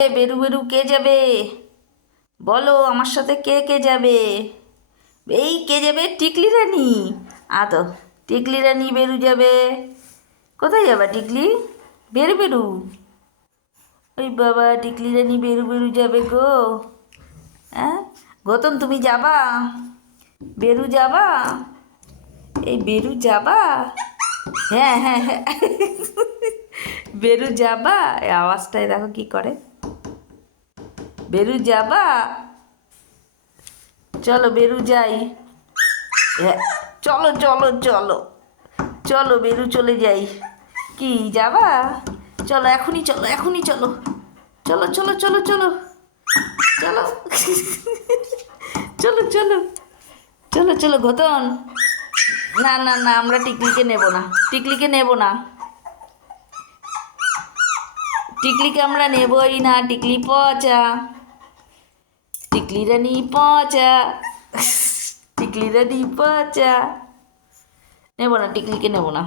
বেরু বেরু কে যাবে? বলো আমার সাথে কে কে যাবে? এই কে যাবে? টিকলি রানী। তো টিকলি রানী বেরু যাবে। কোথায় যাবা টিকলি? বেরু বেরু। ওই বাবা, টিকলি রানী বেরু বেরু যাবে গো। হ্যাঁ, গৌতম তুমি যাবা? বেরু যাবা? এই বেরু যাবা? হ্যাঁ হ্যাঁ হ্যাঁ। বেরু যাবা? এই আওয়াজটাই দেখো কি করে। বেরু যাবা? চলো বেরু যাই। হ্যাঁ, চলো চলো চলো। চলো বেরু চলে যাই। কি যাবা? চলো এখনই চলো, এখনই চলো। চলো চলো চলো চলো। চলো। চলো চলো। চলো চলো ঘতন। না না না, আমরা টিকলিকে নেব না, টিকলিকে নেব না। টিকলিকে আমরা নেবই না, টিকলি পচা। টিকলি রানী পচা। টিকলি রানী পচা। নেব না, টিকলিকে নেব না।